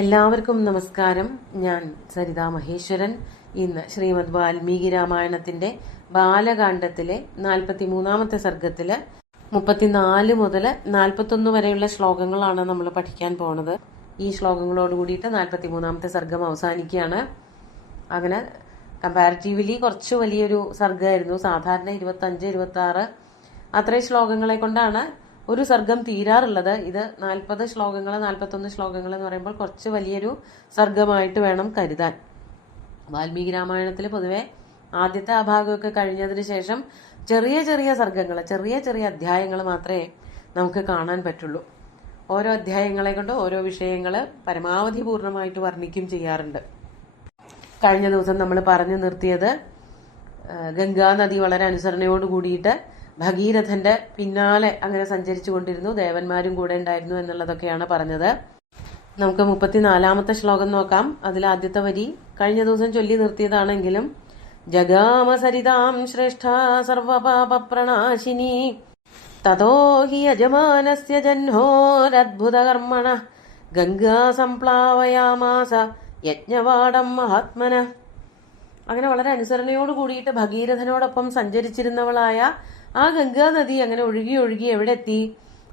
എല്ലാവർക്കും നമസ്കാരം. ഞാൻ സരിതാ മഹേശ്വരൻ. ഇന്ന് ശ്രീമദ് വാൽമീകി രാമായണത്തിന്റെ ബാലകാണ്ഡത്തിലെ 43-ാമത്തെ സർഗത്തില് 34 മുതൽ 41 വരെയുള്ള ശ്ലോകങ്ങളാണ് നമ്മൾ പഠിക്കാൻ പോണത്. ഈ ശ്ലോകങ്ങളോട് കൂടിയിട്ട് 43-ാമത്തെ സർഗം അവസാനിക്കുകയാണ്. അങ്ങനെ കമ്പാരിറ്റീവ്ലി കുറച്ച് വലിയൊരു സർഗമായിരുന്നു. സാധാരണ 25-26 അത്രയും ശ്ലോകങ്ങളെ കൊണ്ടാണ് ഒരു സർഗം തീരാറുള്ളത്. ഇത് 40 ശ്ലോകങ്ങൾ 41 ശ്ലോകങ്ങൾ എന്ന് പറയുമ്പോൾ കുറച്ച് വലിയൊരു സർഗമായിട്ട് വേണം കരുതാൻ. വാൽമീകി രാമായണത്തിൽ പൊതുവെ ആദ്യത്തെ ആ ഭാഗമൊക്കെ കഴിഞ്ഞതിന് ശേഷം ചെറിയ ചെറിയ സർഗങ്ങൾ, ചെറിയ ചെറിയ അധ്യായങ്ങൾ മാത്രമേ നമുക്ക് കാണാൻ പറ്റുള്ളൂ. ഓരോ അധ്യായങ്ങളെ കൊണ്ട് ഓരോ വിഷയങ്ങൾ പരമാവധി പൂർണ്ണമായിട്ട് വർണ്ണിക്കും ചെയ്യാറുണ്ട്. കഴിഞ്ഞ ദിവസം നമ്മൾ പറഞ്ഞു നിർത്തിയത് ഗംഗാനദി വളരെ അനുസരണയോട് കൂടിയിട്ട് ഭഗീരഥന്റെ പിന്നാലെ അങ്ങനെ സഞ്ചരിച്ചു കൊണ്ടിരുന്നു, ദേവന്മാരും കൂടെ ഉണ്ടായിരുന്നു എന്നുള്ളതൊക്കെയാണ് പറഞ്ഞത്. നമുക്ക് 34-ാമത്തെ ശ്ലോകം നോക്കാം. അതിൽ ആദ്യത്തെ വരി കഴിഞ്ഞ ദിവസം ചൊല്ലി നിർത്തിയതാണെങ്കിലും ജഗാമസരിതാം ശ്രേഷ്ഠ സർവപാപപ്രണാശിനി തതോ ഹി യജമാനസ്യ ജഹ്നോരദ്ഭുതകർമ്മണ ഗംഗാ സംപ്ലാവയാമാസ യജ്ഞവാടം മഹാത്മന. അങ്ങനെ വളരെ അനുസരണയോട് കൂടിയിട്ട് ഭഗീരഥനോടൊപ്പം സഞ്ചരിച്ചിരുന്നവളായ ആ ഗംഗാ നദി അങ്ങനെ ഒഴുകി ഒഴുകി എവിടെ എത്തി?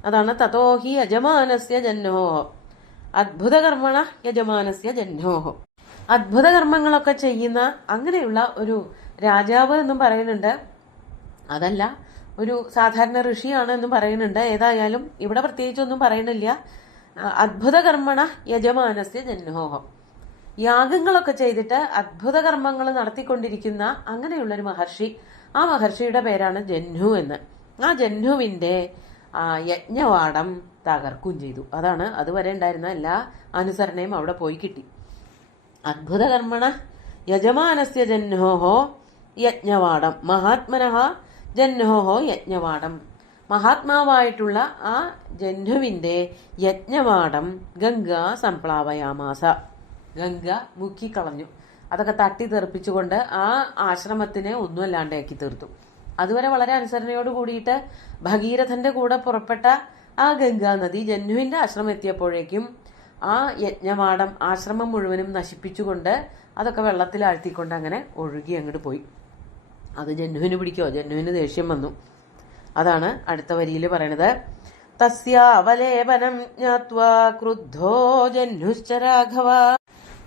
അതാണ് തതോ ഹി യജമാനസ്യ ജഹ്നോഹ അദ്ഭുതകർമ്മണ യജമാനസ്യ ജഹ്നോഹ. അദ്ഭുതകർമ്മങ്ങളൊക്കെ ചെയ്യുന്ന അങ്ങനെയുള്ള ഒരു രാജാവ് എന്നും പറയുന്നുണ്ട്. അതല്ല, ഒരു സാധാരണ ഋഷിയാണ് എന്നും പറയുന്നുണ്ട്. ഏതായാലും ഇവിടെ പ്രത്യേകിച്ചൊന്നും പറയുന്നില്ല. അദ്ഭുതകർമ്മണ യജമാനസ്യ ജഹ്നോഹ, യാഗങ്ങളൊക്കെ ചെയ്തിട്ട് അദ്ഭുതകർമ്മങ്ങൾ നടത്തിക്കൊണ്ടിരിക്കുന്ന അങ്ങനെയുള്ളൊരു മഹർഷി. ആ മഹർഷിയുടെ പേരാണ് ജഹ്നു എന്ന്. ആ ജഹ്നുവിന്റെ യജ്ഞവാടം തകർക്കും ചെയ്തു. അതാണ് അതുവരെ ഉണ്ടായിരുന്ന എല്ലാ അനുസരണയും അവിടെ പോയി കിട്ടി. അദ്ഭുതകർമ്മണ യജമാനസ്യ ജഹ്നോഹോ യജ്ഞവാടം മഹാത്മനഃ ജഹ്നോഹോ യജ്ഞവാടം. മഹാത്മാവായിട്ടുള്ള ആ ജഹ്നുവിന്റെ യജ്ഞവാടം ഗംഗാ സംപ്ലാവയാമാസ, ഗംഗ മുക്കിക്കളഞ്ഞു. അതൊക്കെ തട്ടി തെറിപ്പിച്ചുകൊണ്ട് ആ ആശ്രമത്തിനെ ഒന്നുമല്ലാണ്ടാക്കി തീർത്തു. അതുവരെ വളരെ അനുസരണയോട് കൂടിയിട്ട് ഭഗീരഥന്റെ കൂടെ പുറപ്പെട്ട ആ ഗംഗാ നദി ജഹ്നുവിന്റെ ആശ്രമം എത്തിയപ്പോഴേക്കും ആ യജ്ഞവാടം ആശ്രമം മുഴുവനും നശിപ്പിച്ചുകൊണ്ട് അതൊക്കെ വെള്ളത്തിൽ ആഴ്ത്തിക്കൊണ്ട് അങ്ങനെ ഒഴുകി അങ്ങോട്ട് പോയി. അത് ജഹ്നുവിന് പിടിക്കോ? ജഹ്നുവിന് ദേഷ്യം വന്നു. അതാണ് അടുത്ത വരിയിൽ പറയണത്. തസ്യാവലേപനം ജ്ഞാത്വാ ക്രുദ്ധോ ജഹ്നുശ്ച രാഘവ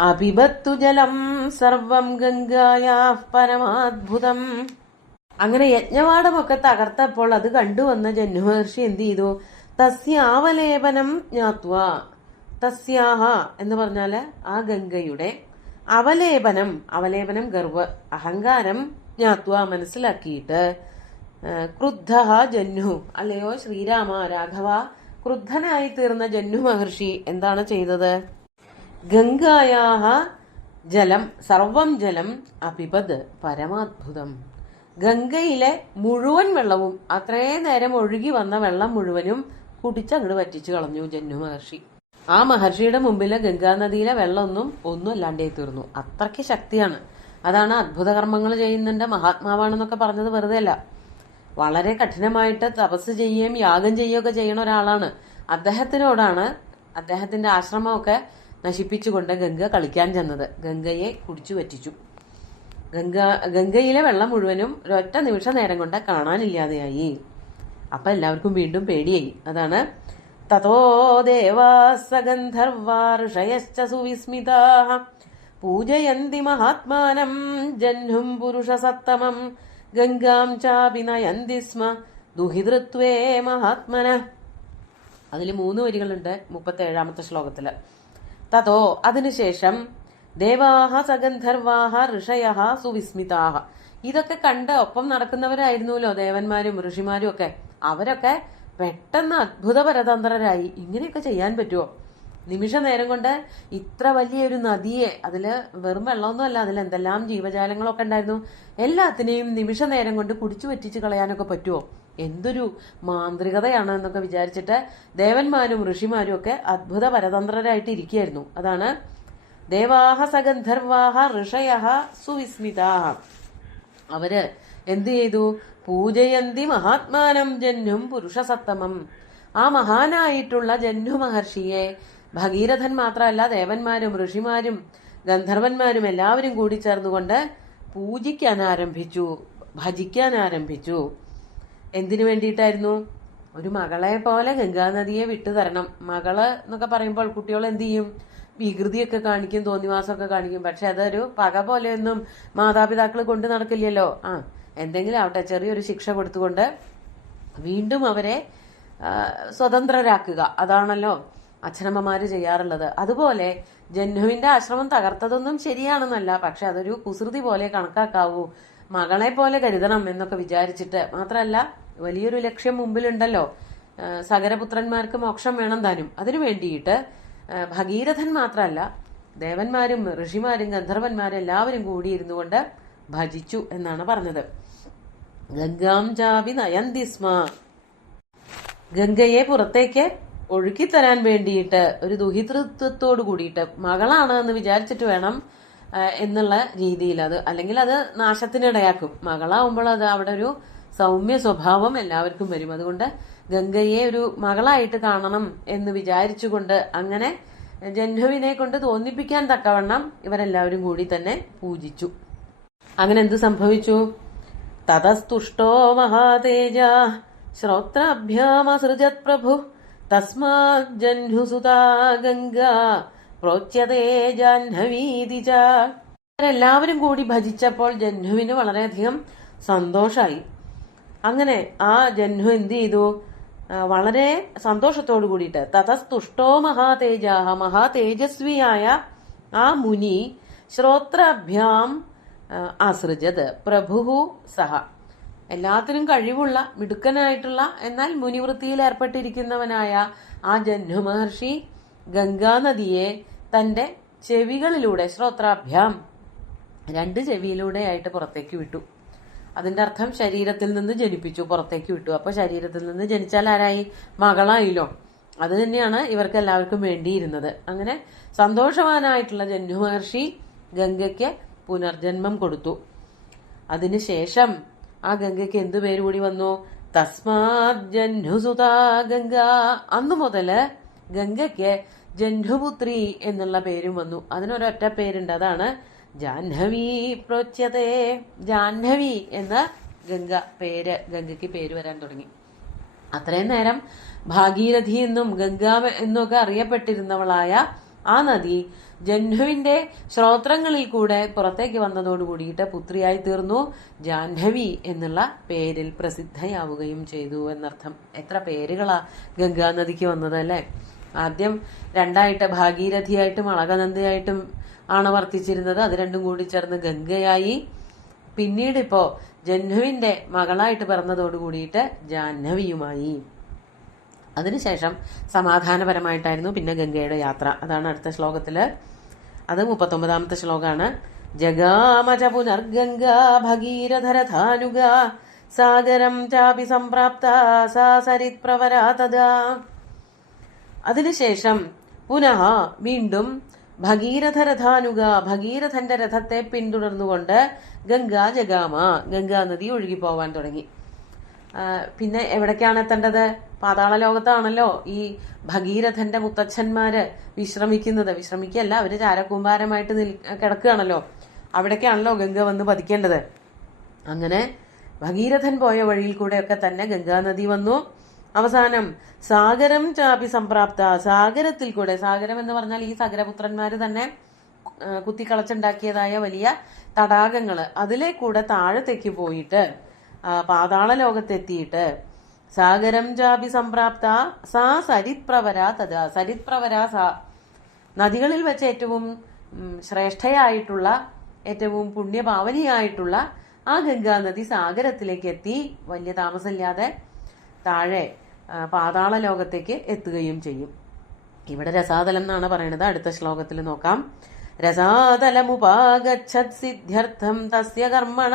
അപിബത്തു ജലം സർവം ഗംഗായാഃ പരമാദ്ഭുതം. അങ്ങനെ യജ്ഞവാടമൊക്കെ തകർത്തപ്പോൾ അത് കണ്ടുവന്ന ജഹ്നു മഹർഷി എന്ത് ചെയ്തു? തസ്യാവലേപനം ജ്ഞാത്വാ, തസ്യാഹ എന്ന് പറഞ്ഞാല് ആ ഗംഗയുടെ അവലേപനം, അവലേപനം ഗർവ അഹങ്കാരം, ജ്ഞാത്വാ മനസ്സിലാക്കിയിട്ട് ക്രുദ്ധ ജഹ്നു, അല്ലയോ ശ്രീരാമ രാഘവ, ക്രുദ്ധനായി തീർന്ന ജഹ്നു മഹർഷി എന്താണ് ചെയ്തത്? ഗംഗായാഹ ജലം സർവം ജലം അപിബത് പരമാദ്ഭുതം. ഗംഗയിലെ മുഴുവൻ വെള്ളവും, അത്രയും നേരം ഒഴുകി വന്ന വെള്ളം മുഴുവനും കുടിച്ചങ്ങോട്ട് വറ്റിച്ചു കളഞ്ഞു ജഹ്നു മഹർഷി. ആ മഹർഷിയുടെ മുമ്പില് ഗംഗാനദിയിലെ വെള്ളമൊന്നും അല്ലാണ്ടേ തീർന്നു. അത്രയ്ക്ക് ശക്തിയാണ്. അതാണ് അദ്ഭുതകർമ്മങ്ങൾ ചെയ്യുന്നുണ്ട്, മഹാത്മാവാണെന്നൊക്കെ പറഞ്ഞത് വെറുതെ അല്ല. വളരെ കഠിനമായിട്ട് തപസ് ചെയ്യുകയും യാഗം ചെയ്യുകയൊക്കെ ചെയ്യുന്ന ഒരാളാണ്. അദ്ദേഹത്തിനോടാണ് അദ്ദേഹത്തിന്റെ ആശ്രമമൊക്കെ നശിപ്പിച്ചുകൊണ്ട് ഗംഗ കളിക്കാൻ ചെന്നത്. ഗംഗയെ കുടിച്ചു വറ്റിച്ചു. ഗംഗയിലെ വെള്ളം മുഴുവനും ഒരൊറ്റ നിമിഷ നേരം കൊണ്ട് കാണാനില്ലാതെയായി. അപ്പൊ എല്ലാവർക്കും വീണ്ടും പേടിയായി. അതാണ് തതോ ദേവാസ ഗന്ധർവാ ഋഷയശ്ച സുവിസ്മിതാഃ പൂജയന്തി മഹാത്മാനം ജഹ്നും പുരുഷസത്തമം ഗംഗാം ചാപി നയന്തി സ്മ ദുഹിതൃത്വേ മഹാത്മന. അതിൽ 3 വരികളുണ്ട് 37-ാമത്തെ ശ്ലോകത്തില്. തതോ അതിനുശേഷം ദേവാഹ സഗന്ധർവാഹ ഋഷയഹ സുവിസ്മിതാഹ. ഇതൊക്കെ കണ്ട് ഒപ്പം നടക്കുന്നവരായിരുന്നല്ലോ ദേവന്മാരും ഋഷിമാരും ഒക്കെ. അവരൊക്കെ പെട്ടെന്ന് അത്ഭുത പരതന്ത്രരായി. ഇങ്ങനെയൊക്കെ ചെയ്യാൻ പറ്റുമോ? നിമിഷ നേരം കൊണ്ട് ഇത്ര വലിയൊരു നദിയെ, അതില് വെറും വെള്ളമൊന്നും അല്ല, അതിൽ എന്തെല്ലാം ജീവജാലങ്ങളൊക്കെ ഉണ്ടായിരുന്നു, എല്ലാത്തിനെയും നിമിഷ നേരം കൊണ്ട് കുടിച്ചു വറ്റിച്ച് കളയാനൊക്കെ പറ്റുമോ? എന്തൊരു മാന്ത്രികതയാണ് എന്നൊക്കെ വിചാരിച്ചിട്ട് ദേവന്മാരും ഋഷിമാരും ഒക്കെ അത്ഭുത പരതന്ത്രരായിട്ട് ഇരിക്കുകയായിരുന്നു. അതാണ് ദേവാഹ സഗന്ധർവാഹ ഋഷയഹ സുവിസ്മിതാഹ. അവര് എന്ത് ചെയ്തു? പൂജയന്തി മഹാത്മാനം ജഹ്നും പുരുഷസത്തമം. ആ മഹാനായിട്ടുള്ള ജഹ്നു മഹർഷിയെ ഭഗീരഥൻ മാത്രമല്ല, ദേവന്മാരും ഋഷിമാരും ഗന്ധർവന്മാരും എല്ലാവരും കൂടി ചേർന്നുകൊണ്ട് പൂജിക്കാൻ ആരംഭിച്ചു, ഭജിക്കാൻ ആരംഭിച്ചു. എന്തിനു വേണ്ടിയിട്ടായിരുന്നു? ഒരു മകളെ പോലെ ഗംഗാനദിയെ വിട്ടുതരണം. മകള് എന്നൊക്കെ പറയുമ്പോൾ കുട്ടികൾ എന്ത് ചെയ്യും? വികൃതിയൊക്കെ കാണിക്കും, തോന്നിവാസമൊക്കെ കാണിക്കും. പക്ഷെ അതൊരു പക പോലെയൊന്നും മാതാപിതാക്കൾ കൊണ്ട് നടക്കില്ലല്ലോ. എന്തെങ്കിലും ആവട്ടെ, ചെറിയൊരു ശിക്ഷ കൊടുത്തുകൊണ്ട് വീണ്ടും അവരെ സ്വതന്ത്രരാക്കുക. അതാണല്ലോ അച്ഛനമ്മമാര് ചെയ്യാറുള്ളത്. അതുപോലെ ജഹ്നുവിന്റെ ആശ്രമം തകർത്തതൊന്നും ശരിയാണെന്നല്ല, പക്ഷെ അതൊരു കുസൃതി പോലെ കണക്കാക്കാവൂ. മകളെ പോലെ കരുതണം എന്നൊക്കെ വിചാരിച്ചിട്ട്. മാത്രമല്ല, വലിയൊരു ലക്ഷ്യം മുമ്പിലുണ്ടല്ലോ. സഗരപുത്രന്മാർക്ക് മോക്ഷം വേണം താനും. അതിനു വേണ്ടിയിട്ട് ഭഗീരഥൻ മാത്രമല്ല, ദേവന്മാരും ഋഷിമാരും ഗന്ധർവന്മാരും എല്ലാവരും കൂടിയിരുന്നു കൊണ്ട് ഭജിച്ചു എന്നാണ് പറഞ്ഞത്. ഗംഗാം ചാപി നയന്തി സ്മ. ഗംഗയെ പുറത്തേക്ക് ഒഴുക്കിത്തരാൻ വേണ്ടിയിട്ട് ഒരു ദുഹിതൃത്വത്തോട് കൂടിയിട്ട്, മകളാണ് എന്ന് വിചാരിച്ചിട്ട് വേണം എന്നുള്ള രീതിയിൽ. അത് അല്ലെങ്കിൽ അത് നാശത്തിനിടയാക്കും. മകളാവുമ്പോൾ അത് അവിടെ ഒരു സൗമ്യ സ്വഭാവം എല്ലാവർക്കും വരും. അതുകൊണ്ട് ഗംഗയെ ഒരു മകളായിട്ട് കാണണം എന്ന് വിചാരിച്ചുകൊണ്ട് അങ്ങനെ ജഹ്നുവിനെ കൊണ്ട് തോന്നിപ്പിക്കാൻ തക്കവണ്ണം ഇവരെല്ലാവരും കൂടി തന്നെ പൂജിച്ചു. അങ്ങനെ എന്ത് സംഭവിച്ചു? തതസ്തുഷ്ടോ മഹാതേജ ശ്രോത്രാഭ്യാമസൃജത് പ്രഭു തസ്മാത് ജഹ്നുസുതാ ഗംഗാ പ്രോച്യതേ ജാഹ്നവീതി ച. എല്ലാവരും കൂടി ഭജിച്ചപ്പോൾ ജഹ്നുവിന് വളരെയധികം സന്തോഷായി. അങ്ങനെ ആ ജഹ്നു എന്ത് ചെയ്തു? വളരെ സന്തോഷത്തോടു കൂടിയിട്ട് തതസ്തുഷ്ടോ മഹാതേജാഹ, മഹാതേജസ്വിയായ ആ മുനി ശ്രോത്രാഭ്യാം അസൃജത് പ്രഭുഹു സഹ. എല്ലാത്തിനും കഴിവുള്ള മിടുക്കനായിട്ടുള്ള എന്നാൽ മുനിവൃത്തിയിൽ ഏർപ്പെട്ടിരിക്കുന്നവനായ ആ ജഹ്നു മഹർഷി ഗംഗാനദിയെ തന്റെ ചെവികളിലൂടെ, ശ്രോത്രാഭ്യാം, 2 ചെവിയിലൂടെയായിട്ട് പുറത്തേക്ക് വിട്ടു. അതിന്റെ അർത്ഥം ശരീരത്തിൽ നിന്ന് ജനിപ്പിച്ചു, പുറത്തേക്ക് വിട്ടു. അപ്പൊ ശരീരത്തിൽ നിന്ന് ജനിച്ചാൽ ആരായി? മകളായില്ലോ. അത് തന്നെയാണ് ഇവർക്ക് എല്ലാവർക്കും വേണ്ടിയിരുന്നത്. അങ്ങനെ സന്തോഷവാനായിട്ടുള്ള ജഹ്നു മഹർഷി ഗംഗയ്ക്ക് പുനർജന്മം കൊടുത്തു. അതിനുശേഷം ആ ഗംഗയ്ക്ക് എന്തു പേര് കൂടി വന്നു? തസ്മാത് ജഹ്നുസുതാ ഗംഗ. അന്നു മുതല് ഗംഗയ്ക്ക് ജഹ്നുപുത്രി എന്നുള്ള പേരും വന്നു. അതിനൊരൊറ്റ പേരുണ്ട്, അതാണ് ജാഹ്നവി പ്രോച്യതേ. ജാഹ്നവി എന്ന ഗംഗയ്ക്ക് പേര് വരാൻ തുടങ്ങി. അത്രയും നേരം ഭാഗീരഥി എന്നും ഗംഗ എന്നൊക്കെ അറിയപ്പെട്ടിരുന്നവളായ ആ നദി ജഹ്നുവിന്റെ ശ്രോത്രങ്ങളിൽ കൂടെ പുറത്തേക്ക് വന്നതോടു കൂടിയിട്ട് പുത്രിയായി തീർന്നു. ജാഹ്നവി എന്നുള്ള പേരിൽ പ്രസിദ്ധയാവുകയും ചെയ്തു എന്നർത്ഥം. എത്ര പേരുകളാ ഗംഗാനദിക്ക് വന്നത് അല്ലെ? ആദ്യം 2ആയിട്ട്, ഭാഗീരഥിയായിട്ടും അളകനന്ദയായിട്ടും ആണ് വർത്തിച്ചിരുന്നത്. അത് രണ്ടും കൂടി ചേർന്ന് ഗംഗയായി. പിന്നീട് ഇപ്പോ ജഹ്നുവിന്റെ മകളായിട്ട് പിറന്നതോടു കൂടിയിട്ട് ജാഹ്നവിയുമായി. അതിനുശേഷം സമാധാനപരമായിട്ടായിരുന്നു പിന്നെ ഗംഗയുടെ യാത്ര. അതാണ് അടുത്ത ശ്ലോകത്തില്. അത് 39ാമത്തെ ശ്ലോകമാണ്. ജഗാമച പുനർഗംഗ ഭഗീരഥരഥാനുഗ സാഗരം ചാപി സംപ്രാപ്ത സാ സരിത് പ്രവരാ തദാ. അതിനുശേഷം പുനഃ വീണ്ടും ഭഗീരഥരഥാനുഗ, ഭഗീരഥന്റെ രഥത്തെ പിന്തുടർന്നുകൊണ്ട് ഗംഗാ ജഗാമ, ഗംഗാ നദി ഒഴുകിപ്പോവാൻ തുടങ്ങി. പിന്നെ എവിടേക്കാണ് എത്തേണ്ടത്? പാതാള ലോകത്താണല്ലോ ഈ ഭഗീരഥന്റെ മുത്തച്ഛന്മാര് വിശ്രമിക്കല്ല, അവര് ചാരക്കൂമ്പാരമായിട്ട് കിടക്കുകയാണല്ലോ. അവിടേക്കാണല്ലോ ഗംഗ വന്ന് പതിക്കേണ്ടത്. അങ്ങനെ ഭഗീരഥൻ പോയ വഴിയിൽ കൂടെയൊക്കെ തന്നെ ഗംഗാനദി വന്നു. അവസാനം സാഗരം ചാപി സംപ്രാപ്ത, സാഗരത്തിൽ കൂടെ, സാഗരം എന്ന് പറഞ്ഞാൽ ഈ സഗരപുത്രന്മാര് തന്നെ കുത്തിക്കളച്ചുണ്ടാക്കിയതായ വലിയ തടാകങ്ങള്, അതിലെ കൂടെ താഴത്തേക്ക് പോയിട്ട് പാതാള ലോകത്തെത്തിയിട്ട് സാഗരം ചാപി സംപ്രാപ്ത സാ സരിത് പ്രവര തഥാ. സരിത് പ്രവര സാ, നദികളിൽ വെച്ച് ഏറ്റവും ശ്രേഷ്ഠയായിട്ടുള്ള, ഏറ്റവും പുണ്യപാവനിയായിട്ടുള്ള ആ ഗംഗാനദി സാഗരത്തിലേക്ക് എത്തി. വലിയ താമസമില്ലാതെ താഴെ പാതാള ലോകത്തേക്ക് എത്തുകയും ചെയ്യും. ഇവിടെ രസാതലം എന്നാണ് പറയുന്നത്. അടുത്ത ശ്ലോകത്തിൽ നോക്കാം. രസാതലമുപാഗച്ഛത് സിദ്ധ്യർത്ഥം തസ്യ കർമ്മണ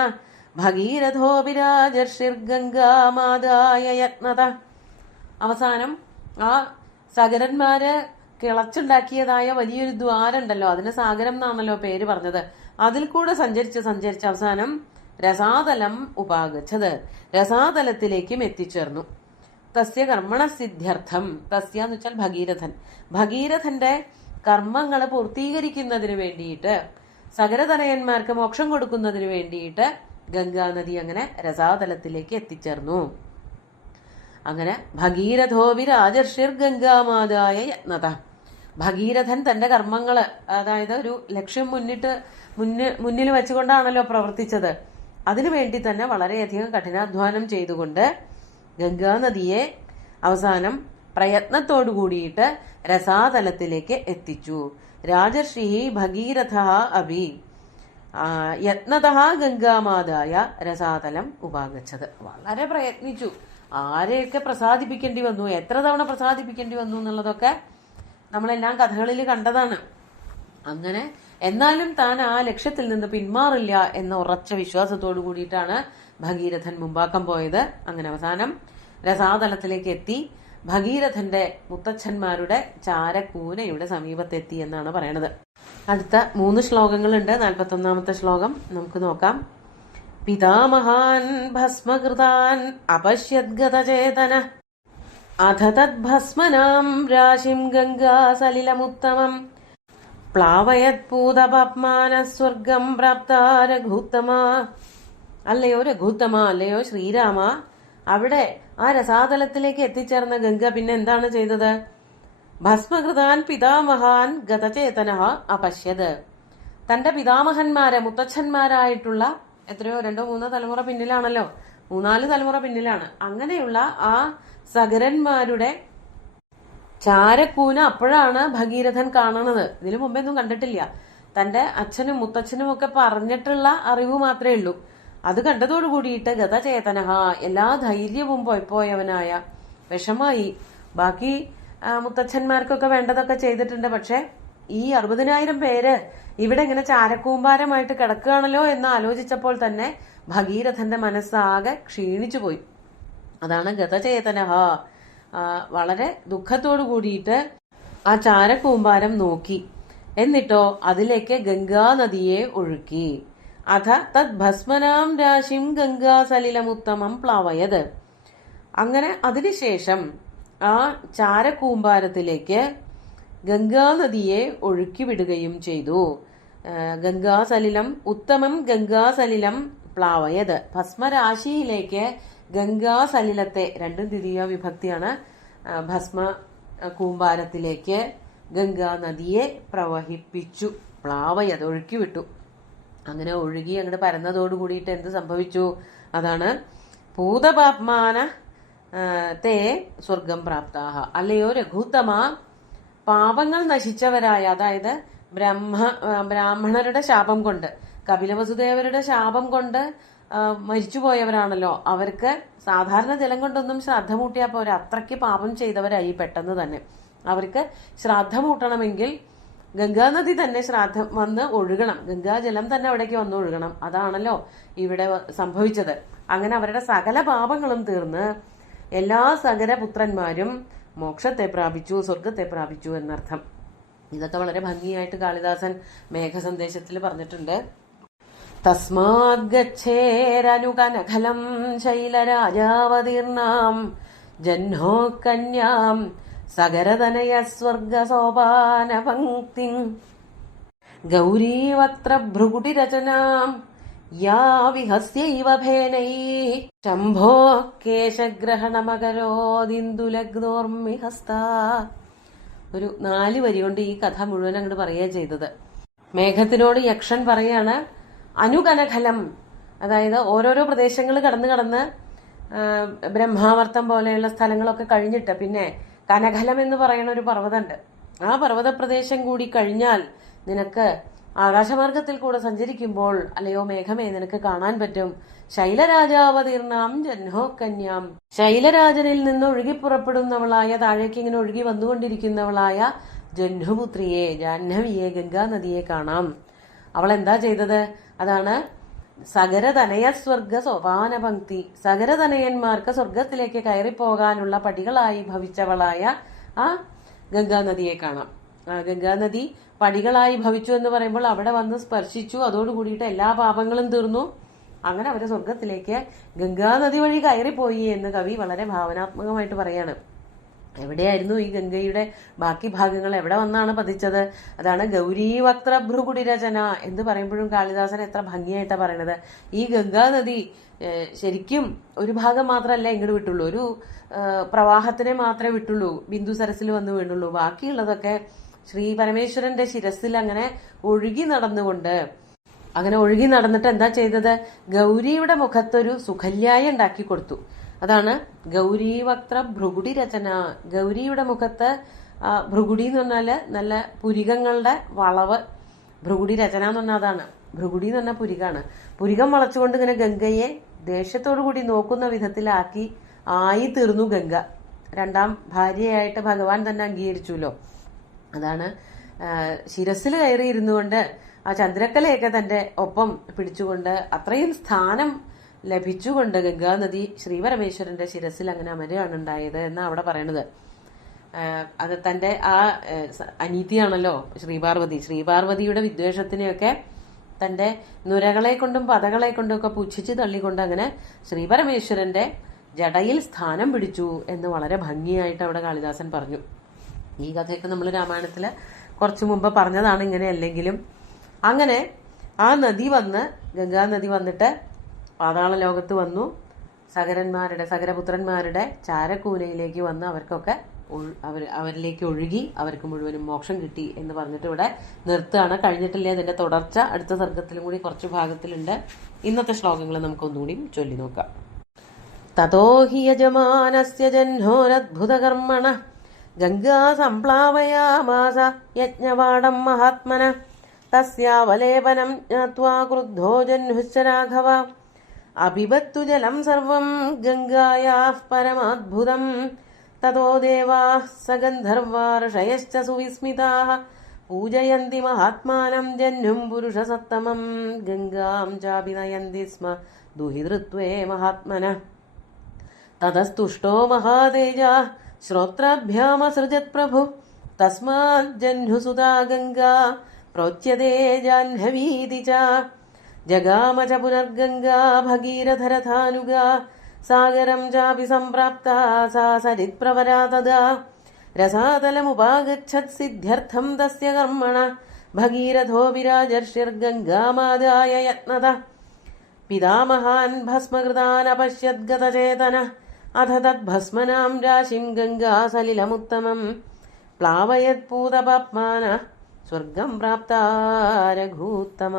ഭഗീരഥോ വിരാജർഷിർഗംഗാമാദായ യത്നത. അവസാനം ആ സഗരന്മാര് കിളച്ചുണ്ടാക്കിയതായ വലിയൊരു ദ്വാരമുണ്ടല്ലോ, അതിന് സാഗരം എന്നാണല്ലോ പേര് പറഞ്ഞത്. അതിൽ കൂടെ സഞ്ചരിച്ച് അവസാനം രസാതലം ഉപാഗച്ഛത്, രസാതലത്തിലേക്കും എത്തിച്ചേർന്നു. തസ്യ കർമ്മണ സിദ്ധ്യർത്ഥം, തസ്യ എന്ന് വെച്ചാൽ ഭഗീരഥൻ, ഭഗീരഥന്റെ കർമ്മങ്ങൾ പൂർത്തീകരിക്കുന്നതിന് വേണ്ടിയിട്ട്, സകലതനയന്മാർക്ക് മോക്ഷം കൊടുക്കുന്നതിന് വേണ്ടിയിട്ട് ഗംഗാനദി അങ്ങനെ രസാതലത്തിലേക്ക് എത്തിച്ചേർന്നു. അങ്ങനെ ഭഗീരഥോ വിരാജർഷിർ ഗംഗാമാതായ യത്നത, ഭഗീരഥൻ തന്റെ കർമ്മങ്ങള്, അതായത് ഒരു ലക്ഷ്യം മുന്നിൽ വെച്ചുകൊണ്ടാണല്ലോ പ്രവർത്തിച്ചത്. അതിനുവേണ്ടി തന്നെ വളരെയധികം കഠിനാധ്വാനം ചെയ്തുകൊണ്ട് ഗംഗാനദിയെ അവസാനം പ്രയത്നത്തോടു കൂടിയിട്ട് രസാതലത്തിലേക്ക് എത്തിച്ചു. രാജർഷി ഭഗീരഥ അഭി യത്നത ഗംഗാമാതായ രസാതലം ഉപാഗച്ഛത്. വളരെ പ്രയത്നിച്ചു. ആരെയൊക്കെ പ്രസാദിപ്പിക്കേണ്ടി വന്നു, എത്ര തവണ പ്രസാദിപ്പിക്കേണ്ടി വന്നു എന്നുള്ളതൊക്കെ നമ്മളെല്ലാം കഥകളിൽ കണ്ടതാണ്. അങ്ങനെ എന്നാലും താൻ ആ ലക്ഷ്യത്തിൽ നിന്ന് പിന്മാറില്ല എന്ന ഉറച്ച വിശ്വാസത്തോടു കൂടിയിട്ടാണ് ഭഗീരഥൻ മുമ്പാക്കം പോയത്. അങ്ങനെ അവസാനം രസാതലത്തിലേക്ക് എത്തി. ഭഗീരഥന്റെ മുത്തച്ഛന്മാരുടെ ചാരക്കൂനയുടെ സമീപത്തെത്തി എന്നാണ് പറയണത്. അടുത്ത 3 ശ്ലോകങ്ങളുണ്ട്. 41ാമത്തെ ശ്ലോകം നമുക്ക് നോക്കാം. പിതാമഹാൻ ഭസ്മകൃതാൻ അപശ്യദ്ഗതചേതന അഥ തദ്ഭസ്മനാം രാശിം ഗംഗാസലിലമുത്തമം പ്ലാവയത്പൂതപമാന സ്വർഗം പ്രാപ്ത രഘുത്തമ. അല്ലയോ രഘുത്തമ, അല്ലയോ ശ്രീരാമ, അവിടെ ആ രസാതലത്തിലേക്ക് എത്തിച്ചേർന്ന ഗംഗ പിന്നെ എന്താണ് ചെയ്തത്? ഭസ്മകൃതാൻ പിതാമഹാൻ ഗതചേതന അപശ്യത്. തന്റെ പിതാമഹന്മാരെ, മുത്തച്ഛന്മാരായിട്ടുള്ള എത്രയോ 2-3 തലമുറ പിന്നിലാണല്ലോ, 3-4 തലമുറ പിന്നിലാണ്. അങ്ങനെയുള്ള ആ സഗരന്മാരുടെ ചാരക്കൂന അപ്പോഴാണ് ഭഗീരഥൻ കാണുന്നത്. ഇതിനു മുമ്പൊന്നും കണ്ടിട്ടില്ല. തന്റെ അച്ഛനും മുത്തച്ഛനും ഒക്കെ പറഞ്ഞിട്ടുള്ള അറിവ് മാത്രമേ ഉള്ളൂ. അത് കണ്ടതോടു കൂടിയിട്ട് ഗതചേതനഹ, എല്ലാ ധൈര്യവും പോയവനായ, വിഷമായി. ബാക്കി മുത്തച്ഛന്മാർക്കൊക്കെ വേണ്ടതൊക്കെ ചെയ്തിട്ടുണ്ട്. പക്ഷെ ഈ 60,000 പേര് ഇവിടെ ഇങ്ങനെ ചാരക്കൂമ്പാരമായിട്ട് കിടക്കുകയാണല്ലോ എന്ന് ആലോചിച്ചപ്പോൾ തന്നെ ഭഗീരഥന്റെ മനസ്സാകെ ക്ഷീണിച്ചു പോയി. അതാണ് ഗതചേതനഹ. വളരെ ദുഃഖത്തോടു കൂടിയിട്ട് ആ ചാരക്കൂമ്പാരം നോക്കി. എന്നിട്ടോ അതിലേക്ക് ഗംഗാനദിയെ ഒഴുക്കി. അഥ തദ് ഭസ്മനാം രാശിം ഗംഗാസലിലമുത്തമം പ്ലാവയത്. അങ്ങനെ അതിനുശേഷം ആ ചാരക്കൂമ്പാരത്തിലേക്ക് ഗംഗാനദിയെ ഒഴുക്കി വിടുകയും ചെയ്തു. ഗംഗാസലിലം ഉത്തമം ഗംഗാസലിലം പ്ലാവയത്. ഭസ്മരാശിയിലേക്ക് ഗംഗാസലിലത്തെ, 2 ദ്വിതീയ വിഭക്തിയാണ്, ഭസ്മ കൂമ്പാരത്തിലേക്ക് ഗംഗാനദിയെ പ്രവഹിപ്പിച്ചു. പ്ലാവയത്, ഒഴുക്കി വിട്ടു. അങ്ങനെ ഒഴുകി അങ്ങോട്ട് പരന്നതോടു കൂടിയിട്ട് എന്ത് സംഭവിച്ചു? അതാണ് ഭൂതപാപ്മാന തേ സ്വർഗം പ്രാപ്താഹ. അല്ലയോ രഘുത്തമ, പാപങ്ങൾ നശിച്ചവരായ, അതായത് ബ്രാഹ്മണരുടെ ശാപം കൊണ്ട്, കപിലവസുദേവരുടെ ശാപം കൊണ്ട് മരിച്ചുപോയവരാണല്ലോ. അവർക്ക് സാധാരണ ജലം കൊണ്ടൊന്നും ശ്രാദ്ധമൂട്ടിയാൽ പോരാ, അത്രയ്ക്ക് പാപം ചെയ്തവരായി പെട്ടെന്ന് തന്നെ. അവർക്ക് ശ്രാദ്ധമൂട്ടണമെങ്കിൽ ഗംഗാനദി തന്നെ ശ്രാദ്ധം വന്ന് ഒഴുകണം, ഗംഗാജലം തന്നെ അവിടേക്ക് വന്ന് ഒഴുകണം. അതാണല്ലോ ഇവിടെ സംഭവിച്ചത്. അങ്ങനെ അവരുടെ സകല പാപങ്ങളും തീർന്ന് എല്ലാ സകലപുത്രന്മാരും മോക്ഷത്തെ പ്രാപിച്ചു, സ്വർഗത്തെ പ്രാപിച്ചു എന്നർത്ഥം. ഇതൊക്കെ വളരെ ഭംഗിയായിട്ട് കാളിദാസൻ മേഘസന്ദേശത്തിൽ പറഞ്ഞിട്ടുണ്ട്. തസ്മാത് ഗച്ഛേരനുകനഖലം ശൈലരാജാവതീർണാം ജഹ്നോ കന്യാം സഗരതനയ സ്വർഗസോപാന പങ്ക്തി ഗൗരീവക്ത്രഭൃകുടിരചനാം യാ വിഹസ്യൈവ ഭേനൈ ശംഭോ കേശഗ്രഹണമകരോദിന്ദുലഗ്നോർമിഹസ്ത. ഒരു 4 വരി കൊണ്ട് ഈ കഥ മുഴുവൻ അങ്ങോട്ട് പറയുക ചെയ്തത്. മേഘത്തിനോട് യക്ഷൻ പറയാണ് അനുകനഖലം, അതായത് ഓരോരോ പ്രദേശങ്ങൾ കടന്ന് ബ്രഹ്മാവർത്തം പോലെയുള്ള സ്ഥലങ്ങളൊക്കെ കഴിഞ്ഞിട്ട് പിന്നെ കനഖലം എന്ന് പറയുന്ന ഒരു പർവ്വതമുണ്ട്. ആ പർവ്വത പ്രദേശം കൂടി കഴിഞ്ഞാൽ നിനക്ക് ആകാശമാർഗത്തിൽ കൂടെ സഞ്ചരിക്കുമ്പോൾ അല്ലയോ മേഘമേ നിനക്ക് കാണാൻ പറ്റും ശൈലരാജാവതീർണാം ജഹ്നോ കന്യാം. ശൈലരാജനിൽ നിന്ന് ഒഴുകി പുറപ്പെടുന്നവളായ, താഴേക്ക് ഇങ്ങനെ ഒഴുകി വന്നുകൊണ്ടിരിക്കുന്നവളായ ജഹ്നുപുത്രിയെ, ജാഹ്നവിയെ, ഗംഗാനദിയെ കാണാം. അവൾ എന്താ ചെയ്തത്? അതാണ് സഗരതനയ സ്വർഗ സോപാന പങ്ക്തി. സഗരതനയന്മാർക്ക് സ്വർഗത്തിലേക്ക് കയറിപ്പോകാനുള്ള പടികളായി ഭവിച്ചവളായ ആ ഗംഗാനദിയെ കാണാം. ഗംഗാനദി പടികളായി ഭവിച്ചു എന്ന് പറയുമ്പോൾ അവിടെ വന്ന് സ്പർശിച്ചു, അതോടുകൂടിയിട്ട് എല്ലാ പാപങ്ങളും തീർന്നു. അങ്ങനെ അവര് സ്വർഗത്തിലേക്ക് ഗംഗാനദി വഴി കയറിപ്പോയി എന്ന് കവി വളരെ ഭാവനാത്മകമായിട്ട് പറയാണ്. എവിടെയായിരുന്നു ഈ ഗംഗയുടെ ബാക്കി ഭാഗങ്ങൾ എവിടെ വന്നാണ് പതിച്ചത്? അതാണ് ഗൗരീവക്ത്ര ഭ്രുകുടി രചന എന്ന് പറയുമ്പോഴും കാളിദാസൻ എത്ര ഭംഗിയായിട്ടാണ് പറയണത്. ഈ ഗംഗാനദി ശരിക്കും ഒരു ഭാഗം മാത്രമല്ല ഇങ്ങോട്ട് വിട്ടുള്ളൂ, ഒരു പ്രവാഹത്തിനെ മാത്രമേ വിട്ടുള്ളൂ, ബിന്ദു സരസിൽ വന്ന് വീണുള്ളൂ. ബാക്കിയുള്ളതൊക്കെ ശ്രീ പരമേശ്വരന്റെ ശിരസിൽ അങ്ങനെ ഒഴുകി നടന്നുകൊണ്ട്, അങ്ങനെ ഒഴുകി നടന്നിട്ട് എന്താ ചെയ്തത്? ഗൗരിയുടെ മുഖത്തൊരു സുഖല്യായ ഉണ്ടാക്കി കൊടുത്തു. അതാണ് ഗൗരീവക്ത്ര ഭ്രുകുടി രചന. ഗൗരിയുടെ മുഖത്ത് ഭ്രുകുടി എന്ന് പറഞ്ഞാല് നല്ല പുരികങ്ങളുടെ വളവ്. ഭ്രുകുടി രചന എന്ന് പറഞ്ഞാൽ അതാണ്. ഭ്രുകുടി എന്ന് പറഞ്ഞാൽ പുരികാണ്. പുരികം വളച്ചുകൊണ്ട് ഇങ്ങനെ ഗംഗയെ ദേഷ്യത്തോടു കൂടി നോക്കുന്ന വിധത്തിലാക്കി ആയി തീർന്നു ഗംഗ. രണ്ടാം ഭാര്യയായിട്ട് ഭഗവാൻ തന്നെ അംഗീകരിച്ചുല്ലോ. അതാണ് ശിരസിൽ കയറിയിരുന്നു കൊണ്ട് ആ ചന്ദ്രക്കലയൊക്കെ തന്റെ ഒപ്പം പിടിച്ചുകൊണ്ട് അത്രയും സ്ഥാനം ലഭിച്ചുകൊണ്ട് ഗംഗാനദി ശ്രീപരമേശ്വരന്റെ ശിരസിൽ അങ്ങനെ അമരുകയാണ് ഉണ്ടായത് എന്നാണ് അവിടെ പറയണത്. അത് തന്റെ ആ അനീതിയാണല്ലോ ശ്രീപാർവതി. ശ്രീപാർവതിയുടെ വിദ്വേഷത്തിനെയൊക്കെ തന്റെ നുരകളെ കൊണ്ടും പതകളെ കൊണ്ടും ഒക്കെ പുച്ഛിച്ച് തള്ളിക്കൊണ്ട് അങ്ങനെ ശ്രീപരമേശ്വരന്റെ ജടയിൽ സ്ഥാനം പിടിച്ചു എന്ന് വളരെ ഭംഗിയായിട്ട് അവിടെ കാളിദാസൻ പറഞ്ഞു. ഈ കഥയൊക്കെ നമ്മൾ രാമായണത്തില് കുറച്ചു മുമ്പ് പറഞ്ഞതാണ്. ഇങ്ങനെ അല്ലെങ്കിലും അങ്ങനെ ആ നദി വന്ന്, ഗംഗാനദി വന്നിട്ട് പാതാള ലോകത്ത് വന്നു. സകരപുത്രന്മാരുടെ ചാരക്കൂനയിലേക്ക് വന്ന് അവർക്കൊക്കെ അവരിലേക്ക് ഒഴുകി അവർക്ക് മുഴുവനും മോക്ഷം കിട്ടി എന്ന് പറഞ്ഞിട്ട് ഇവിടെ നിർത്തുകയാണ്. കഴിഞ്ഞിട്ടില്ലേ അതിന്റെ തുടർച്ച അടുത്ത സർഗത്തിലും കൂടി കുറച്ച് ഭാഗത്തിലുണ്ട്. ഇന്നത്തെ ശ്ലോകങ്ങൾ നമുക്കൊന്നുകൂടി ചൊല്ലി നോക്കാം. തതോ ഹി യജമാനസ്യ ജഹ്നോരദ്ഭുതകർമ്മണ ഗംഗാ സംപ്ലാവയാമാസ യജ്ഞവാടം മഹാത്മന തസ്യാവലേപനം ജ്ഞാത്വാ ക്രുദ്ധോ ജഹ്നുശ്ച രാഘവ അപിബത്തു ജലം സർവം ഗംഗായാഃ പരമാദ്ഭുതം തതോ ദേവാഃ സഗന്ധർവാ ഋഷയശ്ച സുവിസ്മിതാഃ പൂജയന്തി മഹാത്മാനം ജഹ്നും പുരുഷസത്തമം ഗംഗാം ചാഭിനയന്തി സ്മ ദുഹിതൃത്വേ മഹാത്മനഃ തതസ്തുഷ്ടോ മഹാതേജാഃ ശ്രോത്രാഭ്യാമസൃജത് പ്രഭു തസ്മാത് ജഹ്നുസുതാ ഗംഗാ പ്രോച്യതേ ജാഹ്നവീതി ച ജഗാമ ച പുനർഗംഗാ ഭഗീരഥരഥാനുഗാ സാഗരം ചാപി സംപ്രാപ്ത സാ സരിത്പ്രവരാ തദാ രസാതലമുപാഗച്ഛത് സിദ്ധ്യർത്ഥം തസ്യ കർമ്മണ ഭഗീരഥോ വിരാജർഷിർഗംഗാമാദായ യത്നതഃ പിതാമഹാൻ ഭസ്മകൃതാൻ അപശ്യദ്ഗതചേതനഃ അഥ തദ്ഭസ്മനാം രാശിം ഗംഗാസലിലമുത്തമം പ്ലാവയത് പൂതപാപ്മാനഃ സ്വർഗം പ്രാപ്ത രഘൂത്തമ.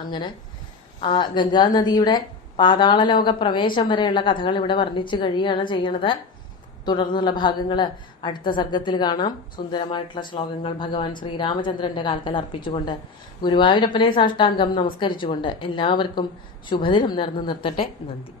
അങ്ങനെ ആ ഗംഗാനദിയുടെ പാതാളലോക പ്രവേശം വരെയുള്ള കഥകൾ ഇവിടെ വർണ്ണിച്ചു കഴിയുകയാണ് ചെയ്യണത്. തുടർന്നുള്ള ഭാഗങ്ങൾ അടുത്ത സർഗത്തിൽ കാണാം. സുന്ദരമായിട്ടുള്ള ശ്ലോകങ്ങൾ ഭഗവാൻ ശ്രീരാമചന്ദ്രന്റെ കാൽക്കൽ അർപ്പിച്ചുകൊണ്ട് ഗുരുവായൂരപ്പനെ സാഷ്ടാംഗം നമസ്കരിച്ചുകൊണ്ട് എല്ലാവർക്കും ശുഭദിനം നേർന്നു നിർത്തട്ടെ. നന്ദി.